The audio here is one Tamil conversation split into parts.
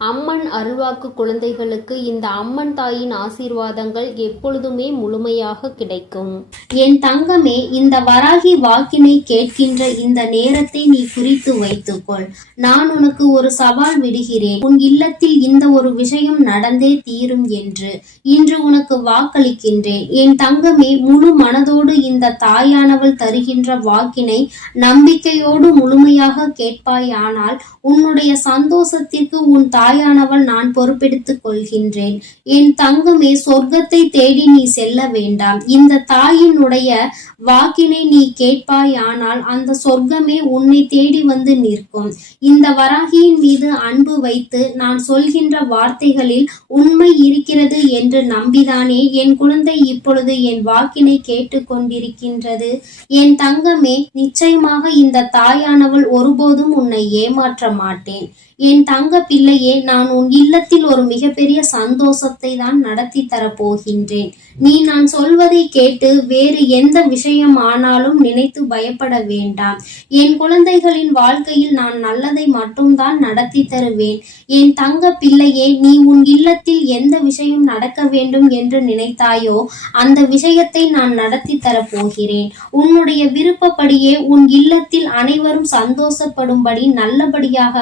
அம்மன் அருள்வாக்கு குழந்தைகளுக்கு இந்த அம்மன் தாயின் ஆசீர்வாதங்கள் எப்பொழுதுமே முழுமையாக கிடைக்கும். என் தங்கமே இந்த வராகி வாக்கினை கேட்கின்ற இந்த நேரத்தை நீ குறித்து வைத்துக்கொள். நான் உனக்கு ஒரு சவால் விடுகிறேன். உன் இல்லத்தில் இந்த ஒரு விஷயம் நடந்தே தீரும் என்று இன்று உனக்கு வாக்களிக்கின்றேன். என் தங்கமே முழு மனதோடு இந்த தாயானவள் தருகின்ற வாக்கினை நம்பிக்கையோடு முழுமையாக கேட்பாயானால் உன்னுடைய சந்தோஷத்திற்கு உன் தாய் தாயானவள் நான் பொறுப்பெடுத்துக் கொள்கின்றேன். என் தங்கமே சொர்க்கத்தை தேடி நீ செல்ல வேண்டாம். இந்த தாயினுடைய வாக்கினை நீ கேட்பாயானால் அந்த சொர்க்கமே உன்னை தேடி வந்து நிற்கும். இந்த வராகியின் மீது அன்பு வைத்து நான் சொல்கின்ற வார்த்தைகளில் உண்மை இருக்கிறது என்று நம்பிதானே? என் குழந்தை இப்பொழுது என் வாக்கினை கேட்டுக்கொண்டிருக்கின்றது. என் தங்கமே நிச்சயமாக இந்த தாயானவள் ஒருபோதும் உன்னை ஏமாற்ற மாட்டேன். என் தங்க பிள்ளையே நான் உன் இல்லத்தில் ஒரு மிகப்பெரிய சந்தோஷத்தை தான் நடத்தி தரப்போகின்றேன். நீ நான் சொல்வதை கேட்டு வேறு எந்த விஷயம் ஆனாலும் நினைத்து பயப்பட வேண்டாம். என் குழந்தைகளின் வாழ்க்கையில் நான் நல்லதை மட்டும்தான் நடத்தி தருவேன். என் தங்க பிள்ளையே நீ உன் இல்லத்தில் எந்த விஷயம் நடக்க வேண்டும் என்று நினைத்தாயோ அந்த விஷயத்தை நான் நடத்தி தரப் போகிறேன் உன்னுடைய விருப்பப்படியே உன் இல்லத்தில் அனைவரும் சந்தோஷப்படும்படி நல்லபடியாக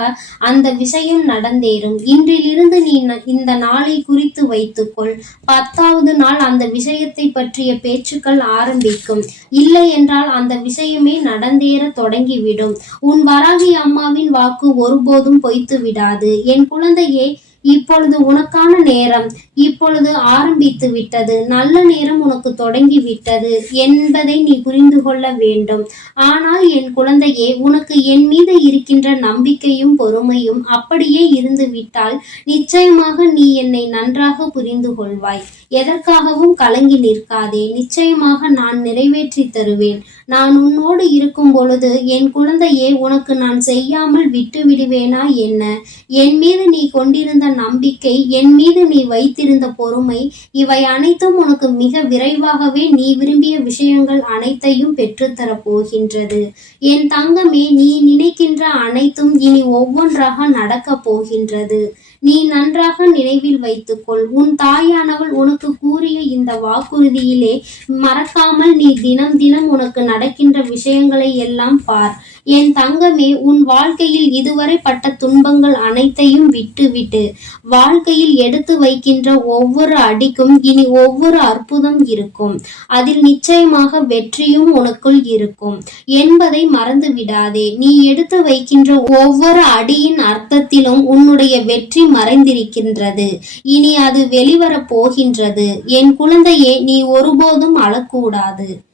அந்த விஷயம் நடந்தேறும். இன்றிலிருந்து நீ இந்த நாளை குறித்து வைத்துக்கொள். பத்தாவது நாள் அந்த விஷயத்தை பற்றிய பேச்சுக்கள் ஆரம்பிக்கும். இல்லை என்றால் அந்த விஷயமே நடந்தேற தொடங்கிவிடும். உன் வராகி அம்மாவின் வாக்கு ஒருபோதும் பொய்த்து விடாது என் குழந்தையே இப்பொழுது உனக்கான நேரம். இப்பொழுது ஆரம்பித்து விட்டது. நல்ல நேரம் உனக்கு தொடங்கி விட்டது என்பதை நீ புரிந்து கொள்ள வேண்டும். ஆனால் என் குழந்தையே உனக்கு என் மீது இருக்கின்ற நம்பிக்கையும் பொறுமையும் அப்படியே இருந்து விட்டால் நிச்சயமாக நீ என்னை நன்றாக புரிந்து கொள்வாய். எதற்காகவும் கலங்கி நிற்காதே. நிச்சயமாக நான் நிறைவேற்றி தருவேன். நான் உன்னோடு இருக்கும் பொழுது என் குழந்தையே உனக்கு நான் செய்யாமல் விட்டு விடுவேனா என்ன? என் மீது நீ கொண்டிருந்த நம்பிக்கை என் மீது நீ வைத்திருந்த பொறுமை இவை அனைத்தும் உனக்கு மிக விரைவாகவே நீ விரும்பிய விஷயங்கள் அனைத்தையும் பெற்றுத்தரப் போகின்றது. என் தங்கமே நீ நினைக்கின்ற அனைத்தும் இனி ஒவ்வொன்றாக நடக்கப் போகின்றது. நீ நன்றாக நினைவில் வைத்துக்கொள். உன் தாயானவள் உனக்கு கூறிய இந்த வாக்குறுதியிலே மறக்காமல் நீ தினம் தினம் உனக்கு நடக்கின்ற விஷயங்களை எல்லாம் பார். என் தங்கமே உன் வாழ்க்கையில் இதுவரை பட்ட துன்பங்கள் அனைத்தையும் விட்டுவிட்டு வாழ்க்கையில் எடுத்து வைக்கின்ற ஒவ்வொரு அடிக்கும் இனி ஒவ்வொரு அற்புதம் இருக்கும். அதில் நிச்சயமாக வெற்றியும் உனக்குள் இருக்கும். என்பதை மறந்து விடாதே நீ எடுத்து வைக்கின்ற ஒவ்வொரு அடியின் அர்த்தத்திலும் உன்னுடைய வெற்றி மறைந்திருக்கின்றது. இனி அது வெளிவரப் போகின்றது. என் குழந்தையே நீ ஒருபோதும் அழக்கூடாது.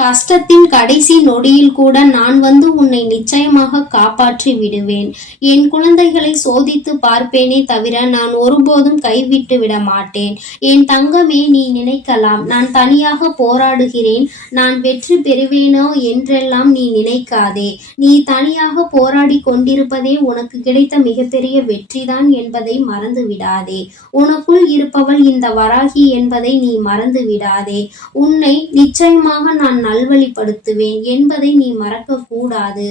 கஷ்டத்தின் கடைசி நொடியில் கூட நான் வந்து உன்னை நிச்சயமாக காப்பாற்றி விடுவேன். என் குழந்தைகளை சோதித்து பார்ப்பேனே தவிர நான் ஒருபோதும் கைவிட்டு விட மாட்டேன். என் தங்கமே நீ நினைக்கலாம். நான் தனியாக போராடுகிறேன். நான் வெற்றி பெறுவேனோ என்றெல்லாம் நீ நினைக்காதே. நீ தனியாக போராடி கொண்டிருப்பதே உனக்கு கிடைத்த மிகப்பெரிய வெற்றிதான் என்பதை மறந்து விடாதே உனக்குள் இருப்பவள் இந்த வராகி என்பதை நீ மறந்து விடாதே உன்னை நிச்சயமாக நான் நல்வழிப்படுத்துவேன் என்பதை நீ மறக்க கூடாது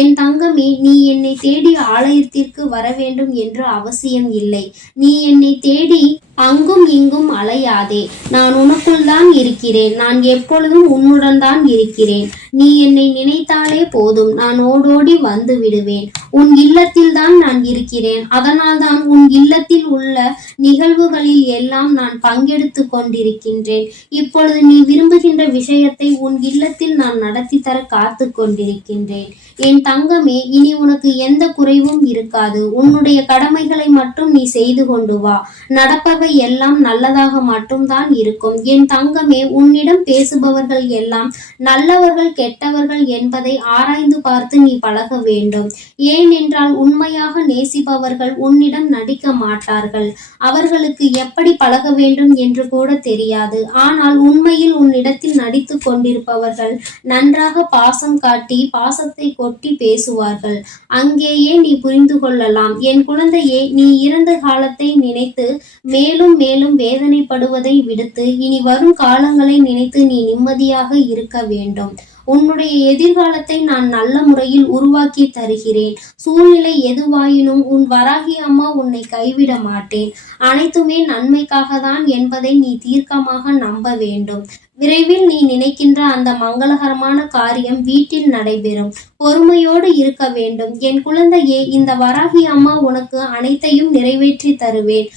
என் தங்கமே நீ என்னை தேடி ஆலயத்திற்கு வர வேண்டும் என்று அவசியம் இல்லை. நீ என்னை தேடி அங்கும் இங்கும் அலையாதே. நான் உனக்குள் தான் இருக்கிறேன். நான் எப்பொழுதும் உன்னுடன் தான் இருக்கிறேன். நீ என்னை நினைத்தாலே போதும். நான் ஓடோடி வந்து விடுவேன். உன் இல்லத்தில் தான் நான் இருக்கிறேன். அதனால் தான் உன் இல்லத்தில் உள்ள நிகழ்வுகளில் எல்லாம் நான் பங்கெடுத்து கொண்டிருக்கின்றேன். இப்பொழுது நீ விரும்புகின்ற விஷயத்தை உன் இல்லத்தில் நான் நடத்தி தர காத்து கொண்டிருக்கின்றேன். என் தங்கமே இனி உனக்கு எந்த குறைவும் இருக்காது. உன்னுடைய கடமைகளை மட்டும் நீ செய்து கொண்டு வா. நடப்ப நடப்பவை எல்லாம் நல்லதாக மட்டும்தான் இருக்கும். என் தங்கமே உன்னிடம் பேசுபவர்கள் எல்லாம் நல்லவர்கள் கெட்டவர்கள் என்பதை ஆராய்ந்து பார்த்து நீ பழக வேண்டும். ஏனென்றால் உண்மையாக நேசிப்பவர்கள் உன்னிடம் நடிக்க மாட்டார்கள். அவர்களுக்கு எப்படி பழக வேண்டும் என்று கூட தெரியாது. ஆனால் உண்மையில் உன்னிடத்தில் நடித்துக் கொண்டிருப்பவர்கள் நன்றாக பாசம் காட்டி பாசத்தை கொட்டி பேசுவார்கள். அங்கேயே நீ புரிந்து கொள்ளலாம். என் குழந்தையே நீ இறந்த காலத்தை நினைத்து மே மேலும் மேலும் வேதனைப்படுவதை விடுத்து இனி வரும் காலங்களை நினைத்து நீ நிம்மதியாக இருக்க வேண்டும். உன்னுடைய எதிர்காலத்தை நான் நல்ல முறையில் உருவாக்கி தருகிறேன். சூழ்நிலை எதுவாயினும் உன் வராகி அம்மா உன்னை கைவிட மாட்டேன். அனைத்துமே நன்மைக்காக தான் என்பதை நீ தீர்க்கமாக நம்ப வேண்டும். விரைவில் நீ நினைக்கின்ற அந்த மங்களகரமான காரியம் வீட்டில் நடைபெறும். பொறுமையோடு இருக்க வேண்டும். என் குழந்தையே இந்த வராகி அம்மா உனக்கு அனைத்தையும் நிறைவேற்றி தருவேன்.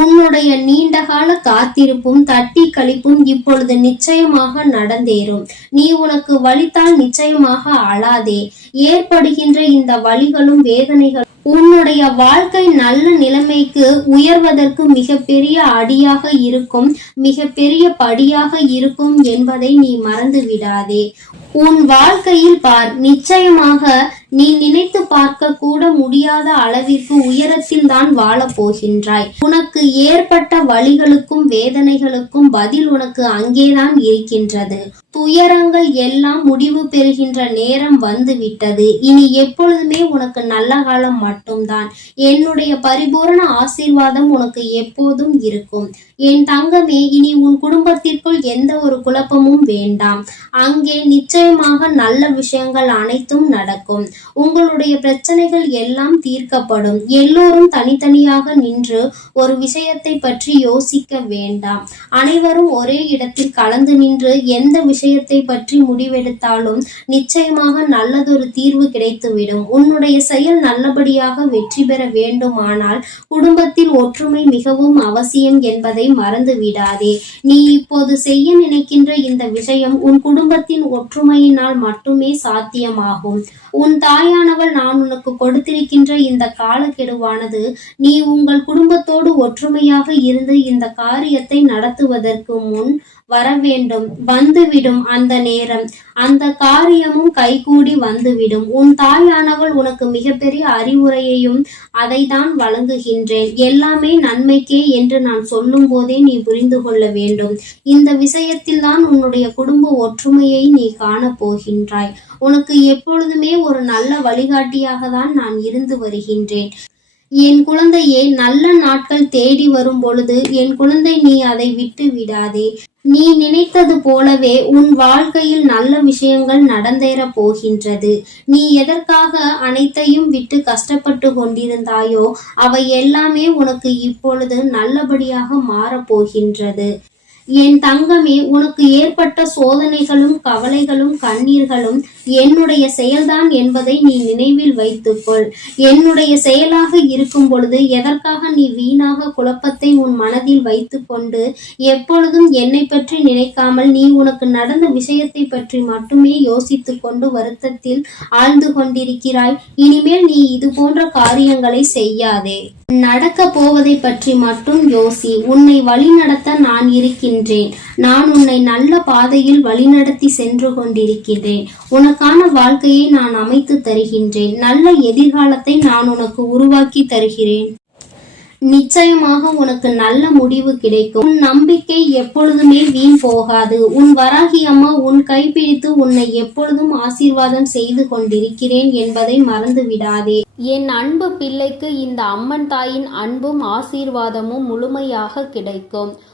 உன்னுடைய நீண்டகால காத்திருப்பும் தட்டி கழிப்பும் இப்பொழுது நிச்சயமாக நடந்தேறும். நீ உனக்கு வலித்தால் நிச்சயமாக அழாதே. ஏற்படுகின்ற இந்த வலிகளும் வேதனைகளும் உன்னுடைய வாழ்க்கை நல்ல நிலைமைக்கு உயர்வதற்கு மிகப்பெரிய அடியாக இருக்கும் மிகப்பெரிய படியாக இருக்கும் என்பதை நீ மறந்து விடாதே. உன் வாழ்க்கையில் பார் நிச்சயமாக நீ நினைத்து பார்க்க கூட முடியாத அளவிற்கு உயரத்தில் தான் வாழப் போகின்றாய். உனக்கு ஏற்பட்ட வழிகளுக்கும் வேதனைகளுக்கும் பதில் உனக்கு அங்கேதான் இருக்கின்றது. துயரங்கள் எல்லாம் முடிவு பெறுகின்ற நேரம் வந்து விட்டது இனி எப்பொழுதுமே உனக்கு நல்ல காலம் மட்டும்தான். என்னுடைய பரிபூரண ஆசீர்வாதம் உனக்கு எப்போதும் இருக்கும். என் தங்கமே இனி உன் குடும்பத்திற்குள் எந்த ஒரு குழப்பமும் வேண்டாம். அங்கே நிச்சயமாக நல்ல விஷயங்கள் அனைத்தும் நடக்கும். உங்களுடைய பிரச்சனைகள் எல்லாம் தீர்க்கப்படும். எல்லோரும் தனித்தனியாக நின்று ஒரு விஷயத்தை பற்றி யோசிக்க வேண்டாம். அனைவரும் ஒரே இடத்தில் கலந்து நின்று எந்த விஷயத்தை பற்றி முடிவெடுத்தாலும் நிச்சயமாக நல்லதொரு தீர்வு கிடைத்துவிடும். உன்னுடைய செயல் நல்லபடியாக வெற்றி பெற வேண்டுமானால் குடும்பத்தில் ஒற்றுமை மிகவும் அவசியம் என்பதை மறந்து விடாதே நீ இப்போது செய்ய நினைக்கின்ற இந்த விஷயம் உன் குடும்பத்தின் ஒற்றுமையினால் மட்டுமே சாத்தியமாகும். உன் தாயானவள் நான் உனக்கு கொடுத்திருக்கின்ற இந்த காலக்கெடுவானது நீ உங்கள் குடும்பத்தோடு ஒற்றுமையாக இருந்து இந்த காரியத்தை நடத்துவதற்கு முன் வர வேண்டும் வந்துவிடும். வரும் அந்த நேரம். அந்த காரியமும் கைகூடி வந்துவிடும். உன் தாயானவள் உனக்கு மிகப்பெரிய அறிவுரையையும் அதை தான் வழங்குகின்றேன். எல்லாமே நன்மைக்கே என்று நான் சொல்லும் போதே நீ புரிந்து கொள்ள வேண்டும். இந்த விஷயத்தில் தான் உன்னுடைய குடும்ப ஒற்றுமையை நீ காண போகின்றாய். உனக்கு எப்பொழுதுமே ஒரு நல்ல வழிகாட்டியாக தான் நான் இருந்து வருகின்றேன். என் குழந்தையே நல்ல நாட்கள் தேடி வரும் பொழுது என் குழந்தை நீ அதை விட்டு விடாதே. நீ நினைத்தது போலவே உன் வாழ்க்கையில் நல்ல விஷயங்கள் நடந்தேறப் போகின்றது. நீ எதற்காக அனைத்தையும் விட்டு கஷ்டப்பட்டு கொண்டிருந்தாயோ அவை எல்லாமே உனக்கு இப்பொழுது நல்லபடியாக மாறப் போகின்றது. என் தங்கமே உனக்கு ஏற்பட்ட சோதனைகளும் கவலைகளும் கண்ணீர்களும் என்னுடைய செயல்தான் என்பதை நீ நினைவில் வைத்துக்கொள். என்னுடைய செயலாக இருக்கும் பொழுது எதற்காக நீ வீணாக குழப்பத்தை உன் மனதில் வைத்துக்கொண்டு எப்பொழுதும் என்னை பற்றி நினைக்காமல் நீ உனக்கு நடந்த விஷயத்தை பற்றி மட்டுமே யோசித்துக் கொண்டு வருத்தத்தில் ஆழ்ந்து கொண்டிருக்கிறாய். இனிமேல் நீ இது போன்ற காரியங்களை செய்யாதே. நடக்க போவதை பற்றி மட்டும் யோசி. உன்னை வழிநடத்த நான் இருக்கின்றேன் நான் உன்னை நல்ல பாதையில் வழிநடத்தி சென்று கொண்டிருக்கிறேன். உனக்கான வாழ்க்கையை நான் அமைத்து தருகின்றேன். நல்ல எதிர்காலத்தை நான் உனக்கு உருவாக்கி தருகிறேன். நிச்சயமாக உனக்கு நல்ல முடிவு கிடைக்கும். உன் நம்பிக்கை எப்பொழுதுமே வீண் போகாது. உன் வராகி அம்மா உன் கைப்பிடித்து உன்னை எப்பொழுதும் ஆசீர்வாதம் செய்து கொண்டிருக்கிறேன் என்பதை மறந்து விடாதே என் அன்பு பிள்ளைக்கு இந்த அம்மன் தாயின் அன்பும் ஆசீர்வாதமும் முழுமையாக கிடைக்கும்.